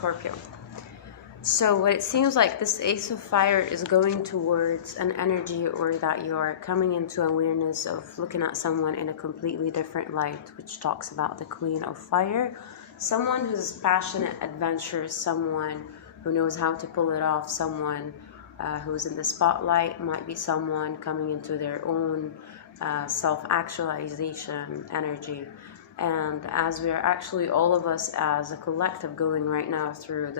Scorpio. So what it seems like, this Ace of Fire is going towards an energy, or that you are coming into awareness of looking at someone in a completely different light, which talks about the Queen of Fire. Someone who's passionate, adventurous, someone who knows how to pull it off, someone who's in the spotlight, might be someone coming into their own self-actualization energy. And as we are actually, all of us as a collective, going right now through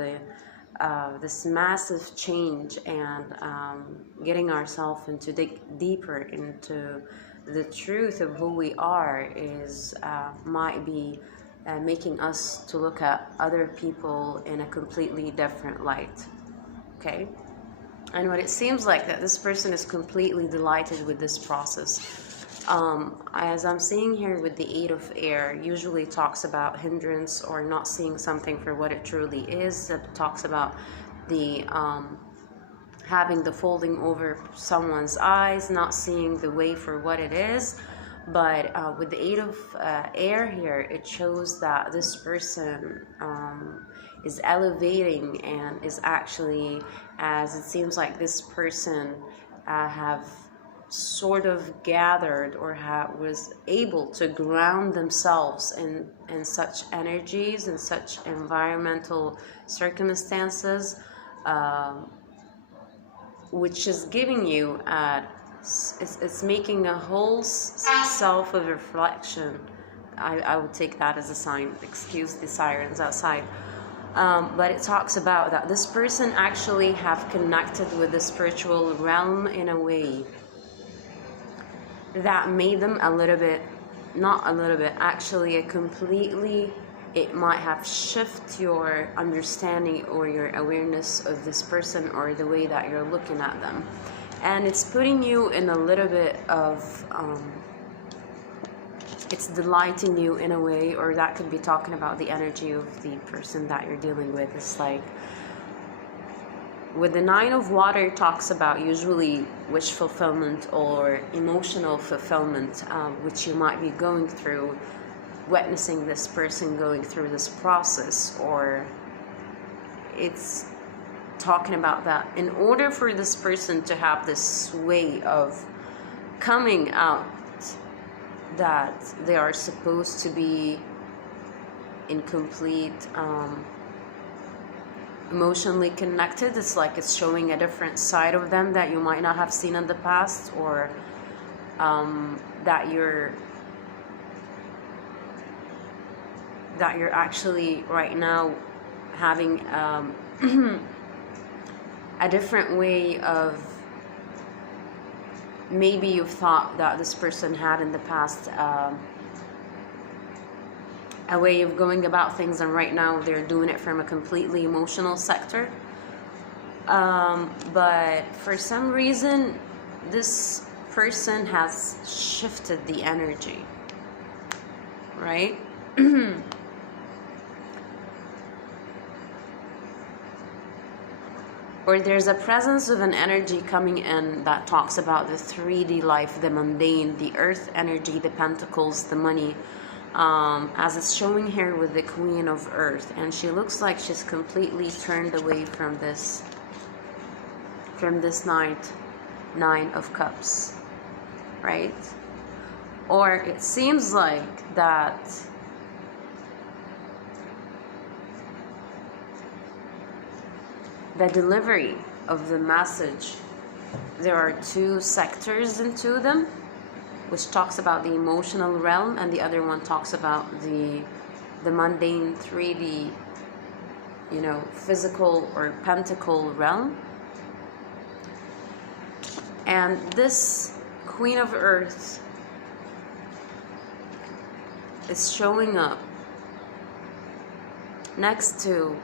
this massive change, and getting ourselves into deeper into the truth of who we are, is might be making us to look at other people in a completely different light. Okay, and what it seems like, that this person is completely delighted with this process. As I'm seeing here with the Eight of Air, usually talks about hindrance or not seeing something for what it truly is. It talks about the having the folding over someone's eyes, not seeing the way for what it is. But with the Eight of Air here, it shows that this person is elevating, and is actually, as it seems like, this person have sort of gathered, or was able to ground themselves in such energies and such environmental circumstances, which is giving you it's making a whole self of reflection. I would take that as a sign. Excuse the sirens outside. But it talks about that this person actually have connected with the spiritual realm in a way that made them actually a completely, it might have shifted your understanding or your awareness of this person, or the way that you're looking at them. And it's putting you in a little bit of, it's delighting you in a way, or that could be talking about the energy of the person that you're dealing with. It's like, with the Nine of Water, talks about usually wish fulfillment or emotional fulfillment, which you might be going through, witnessing this person going through this process. Or it's talking about that in order for this person to have this way of coming out, that they are supposed to be in complete emotionally connected. It's like it's showing a different side of them that you might not have seen in the past, or that you're actually right now having a different way of, maybe you've thought that this person had in the past a way of going about things, and right now they're doing it from a completely emotional sector. But for some reason, this person has shifted the energy, right? Or there's a presence of an energy coming in that talks about the 3D life, the mundane, the earth energy, the pentacles, the money, as it's showing here with the Queen of Earth. And she looks like she's completely turned away from this Nine of Cups, right? Or it seems like that the delivery of the message, there are two sectors into them, which talks about the emotional realm, and the other one talks about the mundane 3D, physical or pentacle realm. And this Queen of Earth is showing up next to,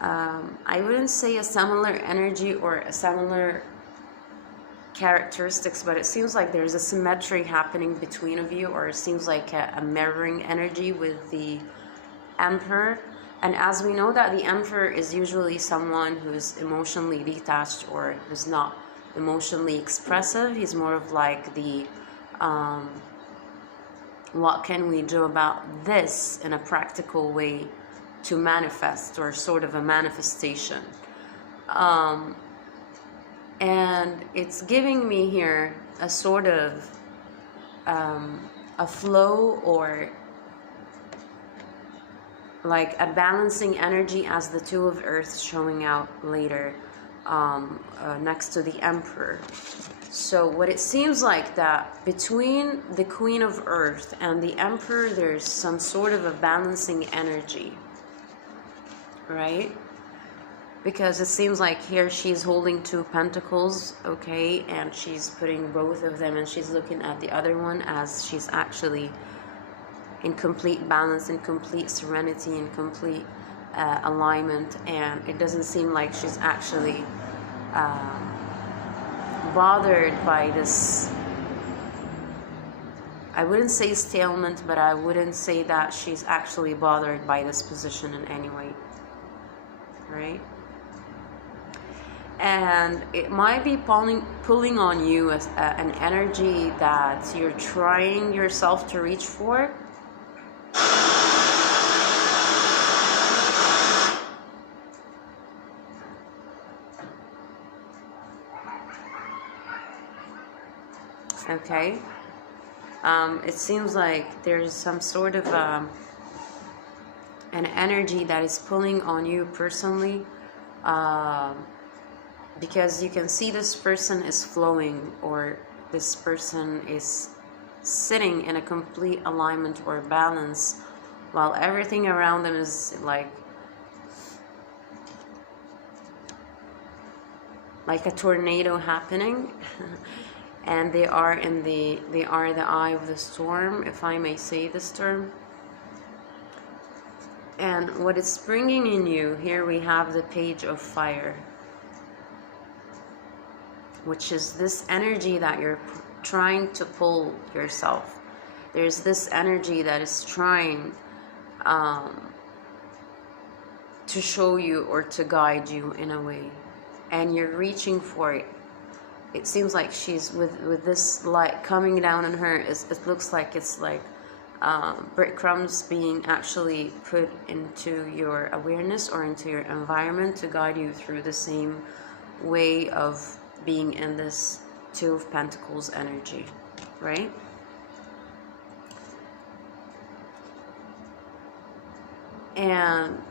I wouldn't say a similar energy or a similar characteristics, but it seems like there's a symmetry happening between of you, or it seems like a mirroring energy with the Emperor. And as we know that the Emperor is usually someone who's emotionally detached, or who's not emotionally expressive. He's more of like the what can we do about this in a practical way to manifest, or sort of a manifestation. And it's giving me here a sort of a flow, or like a balancing energy, as the Two of Earths showing out later next to the Emperor. So what it seems like, that between the Queen of Earth and the Emperor, there's some sort of a balancing energy, right? Because it seems like here she's holding 2 pentacles, okay, and she's putting both of them, and she's looking at the other one as she's actually in complete balance, in complete serenity, in complete alignment. And it doesn't seem like she's actually bothered by this, I wouldn't say stalemate, but I wouldn't say that she's actually bothered by this position in any way, right? And it might be pulling on you as an energy that you're trying yourself to reach for. Okay. It seems like there's some sort of an energy that is pulling on you personally, because you can see this person is flowing, or this person is sitting in a complete alignment or balance, while everything around them is like a tornado happening. And they are the eye of the storm, if I may say this term. And what it's bringing in you, here we have the Page of Fire, which is this energy that you're trying to pull yourself. There's this energy that is trying to show you or to guide you in a way, and you're reaching for it. It seems like she's with this light coming down on her. It looks like it's like breadcrumbs being actually put into your awareness or into your environment to guide you through the same way of being in this Two of Pentacles energy, right? And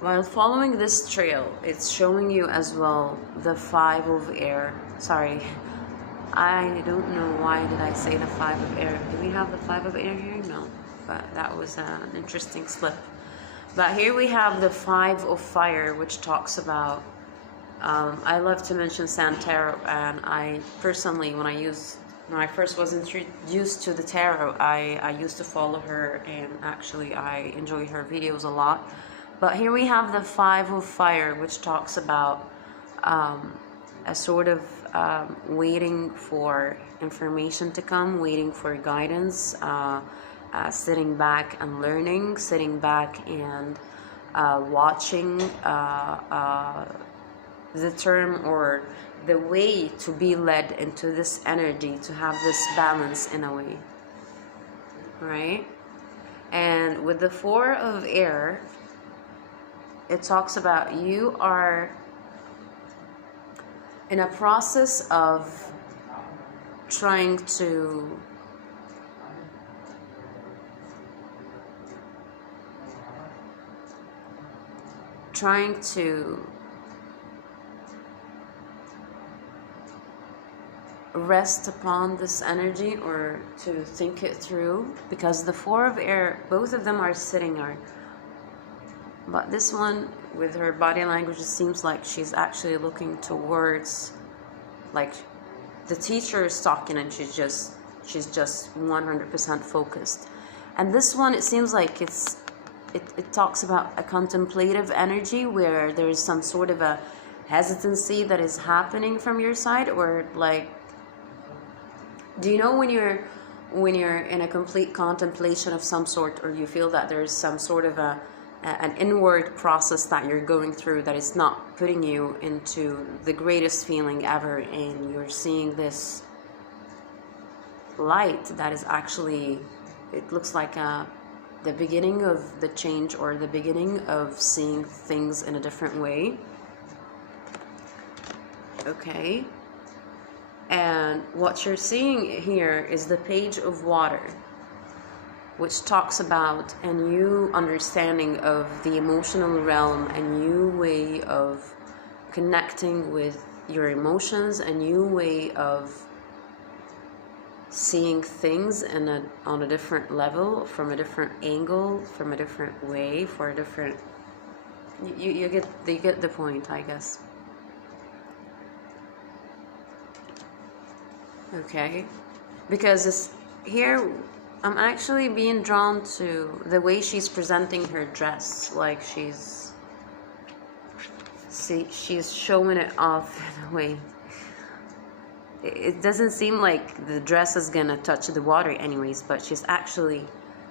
while following this trail, it's showing you as well the Five of Air. Sorry, I don't know why did I say the Five of Air. Do we have the Five of Air here? No, but that was an interesting slip. But here we have the Five of Fire, which talks about, I love to mention San Tarot, and I personally, when I first was introduced to the tarot, I used to follow her, and actually I enjoyed her videos a lot. But here we have the Five of Fire, which talks about a sort of waiting for information to come, waiting for guidance, sitting back and learning, sitting back and watching the term or the way to be led into this energy, to have this balance in a way, right? And with the Four of Air, it talks about you are in a process of trying to rest upon this energy, or to think it through, because the Four of Air, both of them are sitting there. But this one, with her body language, it seems like she's actually looking towards, like, the teacher is talking and she's just 100% focused. And this one, it seems like it talks about a contemplative energy, where there is some sort of a hesitancy that is happening from your side, or like, do you know when you're in a complete contemplation of some sort, or you feel that there's some sort of an inward process that you're going through that is not putting you into the greatest feeling ever, and you're seeing this light that is actually, it looks like the beginning of the change, or the beginning of seeing things in a different way. Okay, and what you're seeing here is the Page of Water, which talks about a new understanding of the emotional realm, a new way of connecting with your emotions, a new way of seeing things on a different level, from a different angle, from a different way, for a different, you get the point, I guess. Okay, because this, here I'm actually being drawn to the way she's presenting her dress, like she's showing it off in a way. It doesn't seem like the dress is gonna touch the water anyways, but she's actually,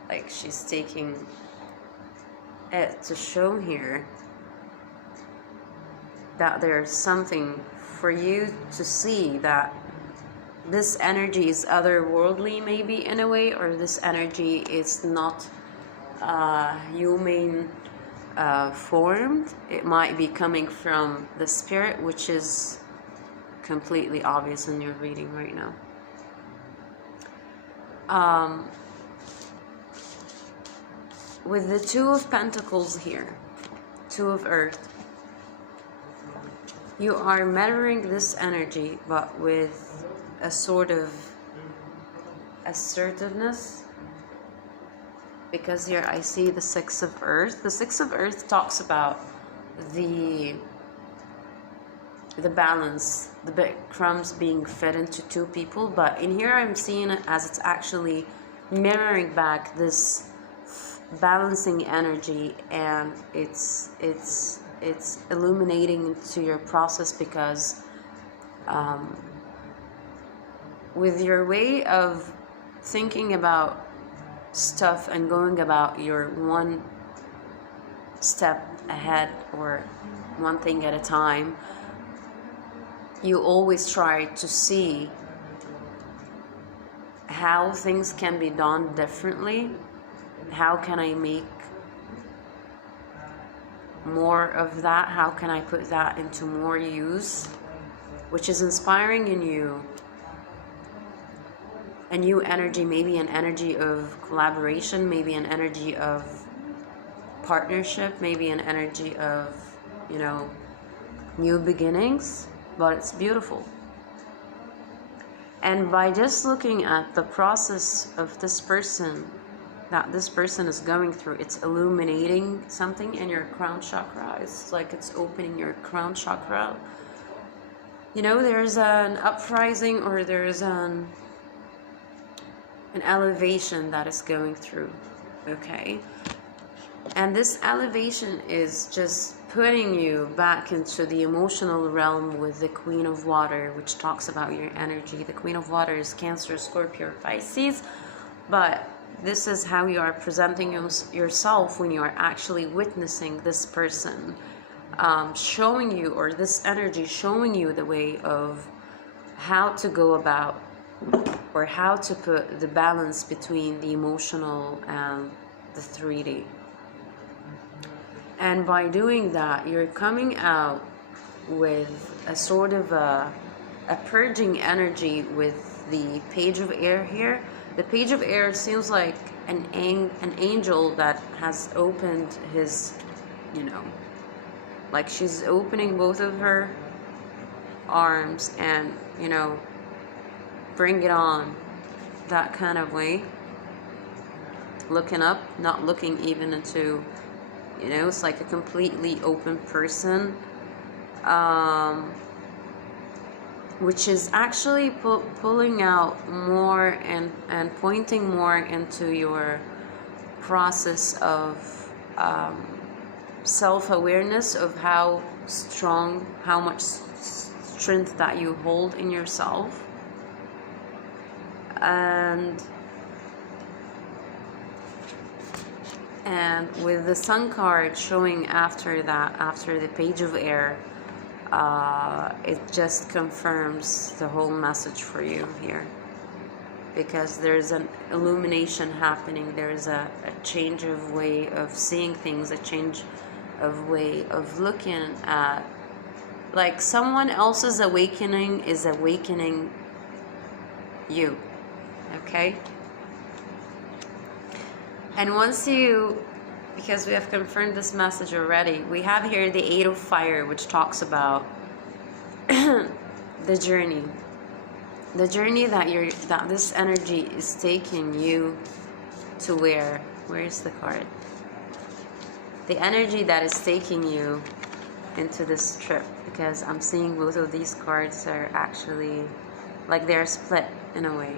like, she's taking it to show here that there's something for you to see, that this energy is otherworldly, maybe, in a way, or this energy is not human formed. It might be coming from the spirit, which is completely obvious in your reading right now. With the Two of Pentacles here, Two of Earth, you are mirroring this energy, but with a sort of assertiveness, because here I see the Six of Earth. The Six of Earth talks about the balance, the big crumbs being fed into two people, but in here I'm seeing it as it's actually mirroring back this balancing energy, and it's illuminating into your process, because with your way of thinking about stuff and going about your one step ahead, or one thing at a time, you always try to see how things can be done differently. How can I make more of that? How can I put that into more use? Which is inspiring in you a new energy, maybe an energy of collaboration, maybe an energy of partnership, maybe an energy of, you know, new beginnings. But it's beautiful. And by just looking at the process of this person, that this person is going through, it's illuminating something in your crown chakra. It's like it's opening your crown chakra. You know, there's an uprising, or there's an elevation that is going through, okay? And this elevation is just putting you back into the emotional realm with the Queen of Water, which talks about your energy. The Queen of Water is Cancer, Scorpio, or Pisces, but this is how you are presenting yourself when you are actually witnessing this person showing you, or this energy showing you the way of how to go about, or how to put the balance between the emotional and the 3D. And by doing that, you're coming out with a sort of a purging energy with the Page of Air here. The Page of Air seems like an angel that has opened his, you know, like she's opening both of her arms and, you know, bring it on, that kind of way. Looking up, not looking even into, you know, it's like a completely open person, which is actually pulling out more and pointing more into your process of self-awareness, of how strong, how much strength that you hold in yourself. And with the Sun card showing after that, after the Page of Air, it just confirms the whole message for you here. because there's an illumination happening. There's a change of way of seeing things, a change of way of looking at, like someone else's awakening is awakening you. Okay? And once you, because we have confirmed this message already, we have here the Eight of Fire, which talks about the journey. The journey that this energy is taking you to where's the card? The energy that is taking you into this trip, because I'm seeing both of these cards are actually like they're split in a way.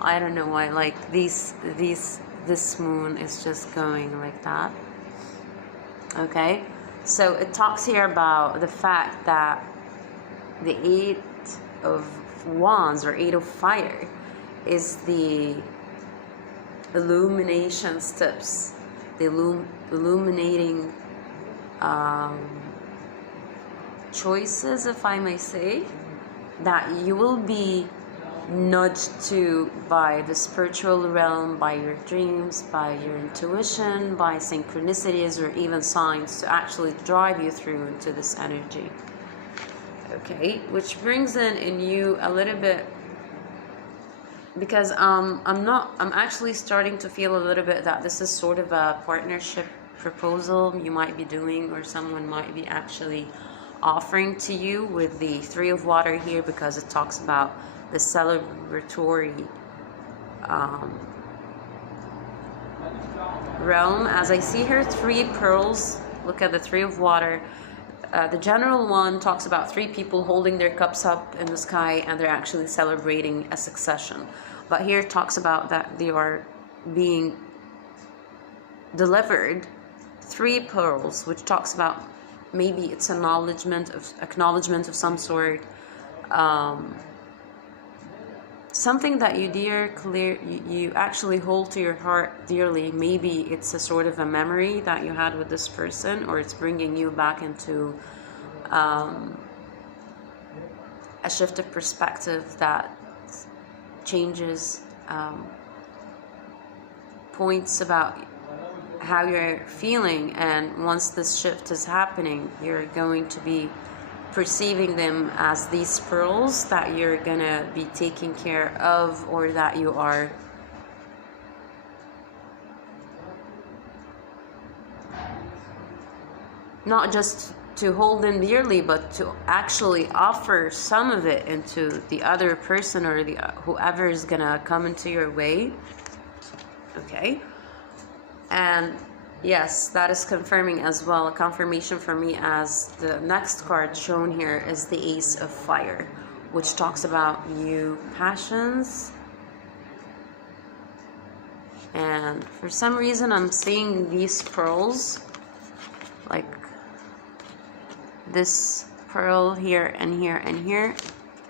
I don't know why, like this moon is just going like that. Okay, so it talks here about the fact that the Eight of Wands or Eight of Fire is the illumination steps, the illuminating choices, if I may say, that you will be nudged to by the spiritual realm, by your dreams, by your intuition, by synchronicities or even signs to actually drive you through into this energy. Okay, which brings in you a little bit, because I'm actually starting to feel a little bit that this is sort of a partnership proposal you might be doing, or someone might be actually offering to you with the Three of Water here, because it talks about the celebratory realm. As I see here, 3 pearls. Look at the Three of Water. The general one talks about 3 people holding their cups up in the sky, and they're actually celebrating a succession. But here it talks about that they are being delivered 3 pearls, which talks about maybe it's acknowledgement of some sort, something that you actually hold to your heart dearly. Maybe it's a sort of a memory that you had with this person, or it's bringing you back into a shift of perspective that changes points about how you're feeling. And once this shift is happening, you're going to be perceiving them as these pearls that you're gonna be taking care of, or that you are not just to hold them dearly, but to actually offer some of it into the other person, or the whoever is gonna come into your way. Okay, and yes, that is confirming as well. A confirmation for me, as the next card shown here is the Ace of Fire, which talks about new passions. And for some reason, I'm seeing these pearls, like this pearl here and here and here.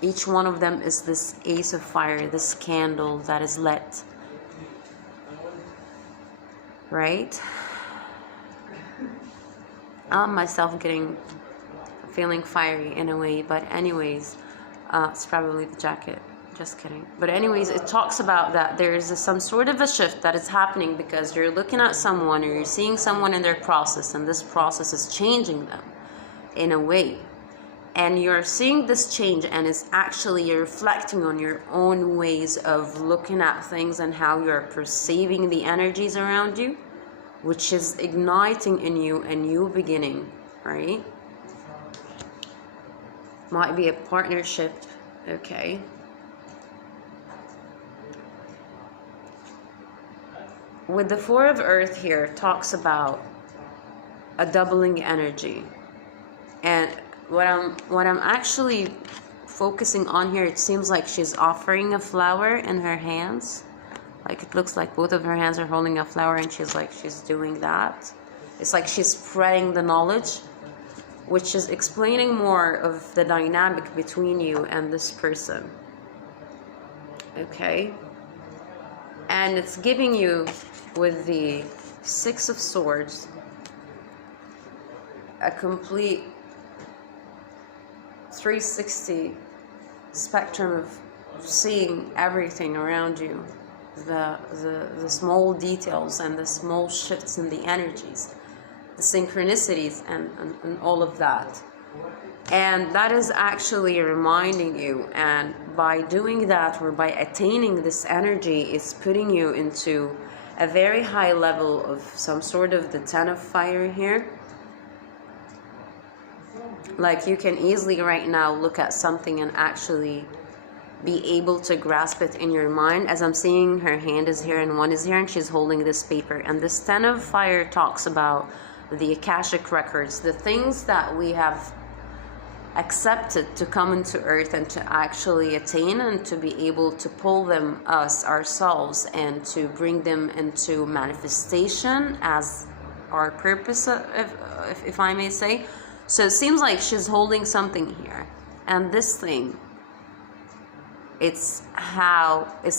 Each one of them is this Ace of Fire, this candle that is lit. Right? I'm myself feeling fiery in a way, but anyways, it's probably the jacket, just kidding. But anyways, it talks about that there is some sort of a shift that is happening, because you're looking at someone, or you're seeing someone in their process, and this process is changing them in a way. And you're seeing this change, and it's actually you're reflecting on your own ways of looking at things and how you're perceiving the energies around you, which is igniting in you a new beginning, right? Might be a partnership, okay? With the Four of Earth here, talks about a doubling energy. And what I'm actually focusing on here, it seems like she's offering a flower in her hands. Like it looks like both of her hands are holding a flower, and she's doing that. It's like she's spreading the knowledge, which is explaining more of the dynamic between you and this person. Okay? And it's giving you, with the Six of Swords, a complete 360 spectrum of seeing everything around you, the small details and the small shifts in the energies, the synchronicities, and all of that. And that is actually reminding you, and by doing that, or by attaining this energy, it's putting you into a very high level of some sort of the 10 of fire here. Like, you can easily right now look at something and actually be able to grasp it in your mind. As I'm seeing, her hand is here and one is here, and she's holding this paper. And this 10 of fire talks about the Akashic records, the things that we have accepted to come into earth and to actually attain, and to be able to pull them ourselves and to bring them into manifestation as our purpose, if I may say. So it seems like she's holding something here, and this thing, it's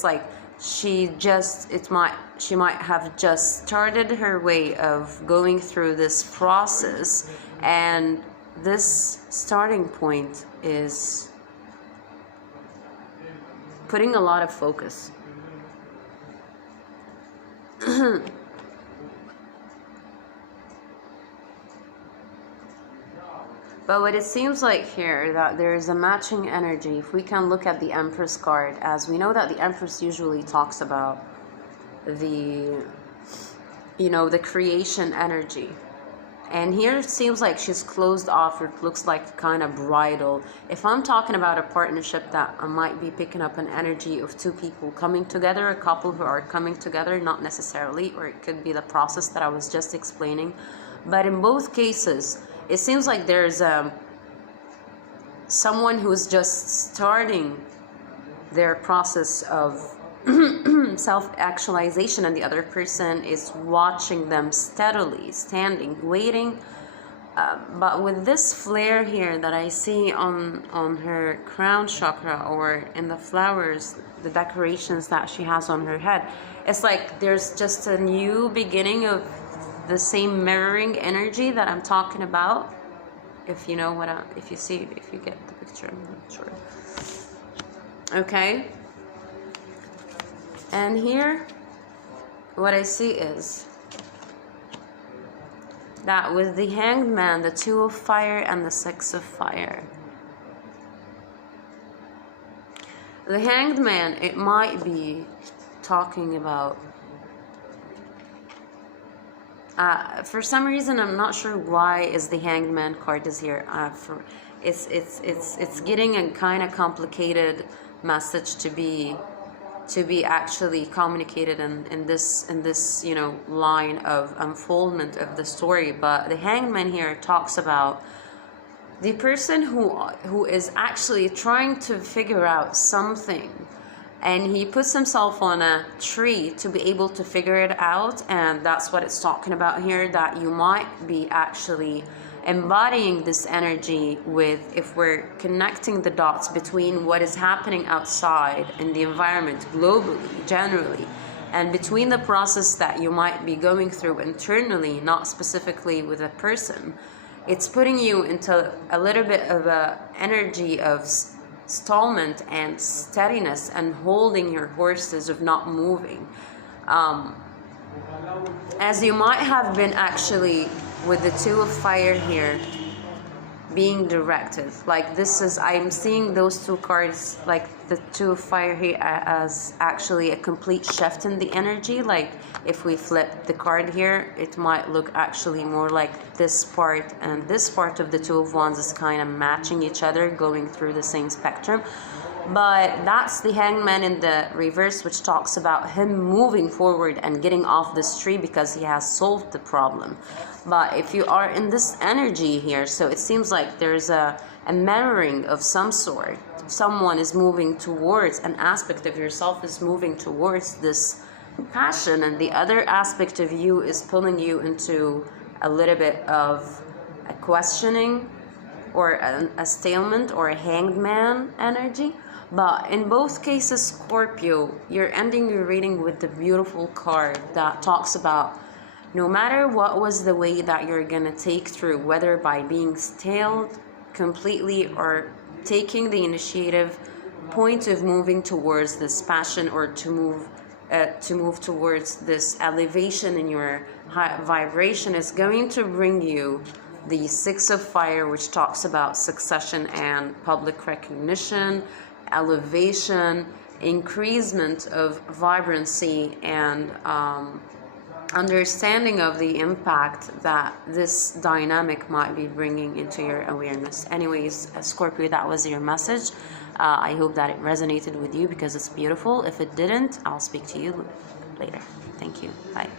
like she might have just started her way of going through this process, and this starting point is putting a lot of focus. But what it seems like here, that there is a matching energy. If we can look at the Empress card, as we know that the Empress usually talks about the creation energy. And here it seems like she's closed off, or it looks like kind of bridal. If I'm talking about a partnership, that I might be picking up an energy of two people coming together, a couple who are coming together, not necessarily, or it could be the process that I was just explaining. But in both cases, it seems like there's someone who's just starting their process of self-actualization, and the other person is watching them steadily, standing, waiting. But with this flare here that I see on her crown chakra, or in the flowers, the decorations that she has on her head, it's like there's just a new beginning of the same mirroring energy that I'm talking about. If you know what if you get the picture, I'm not sure. Okay. And here, what I see is that with the Hanged Man, the 2 of fire, and the 6 of fire. The Hanged Man, it might be talking about, for some reason, I'm not sure why is the Hanged Man card is here. It's getting a kind of complicated message to be actually communicated in this line of unfoldment of the story. But the Hanged Man here talks about the person who is actually trying to figure out something, and he puts himself on a tree to be able to figure it out. And that's what it's talking about here, that you might be actually embodying this energy with, if we're connecting the dots between what is happening outside in the environment globally, generally, and between the process that you might be going through internally, not specifically with a person. It's putting you into a little bit of a energy of stallment and steadiness, and holding your horses, of not moving, as you might have been actually with the 2 of fire here being directed. Like, this is, I'm seeing those two cards, like the 2 of fire here, as actually a complete shift in the energy. Like, if we flip the card here, it might look actually more like this part and this part of the 2 of wands is kind of matching each other, going through the same spectrum. But that's the Hanged Man in the reverse, which talks about him moving forward and getting off this tree because he has solved the problem. But if you are in this energy here, so it seems like there's a mirroring of some sort. Someone is moving towards, an aspect of yourself is moving towards this passion, and the other aspect of you is pulling you into a little bit of a questioning, or a stalemate, or a Hanged Man energy. But in both cases, Scorpio, you're ending your reading with the beautiful card that talks about no matter what was the way that you're gonna take through, whether by being stalled completely or taking the initiative point of moving towards this passion, or to move towards this elevation in your vibration, is going to bring you the Six of Fire, which talks about succession and public recognition, elevation, increasement of vibrancy, and understanding of the impact that this dynamic might be bringing into your awareness. Anyways, Scorpio, that was your message. I hope that it resonated with you, because it's beautiful. If it didn't, I'll speak to you later. Thank you. Bye.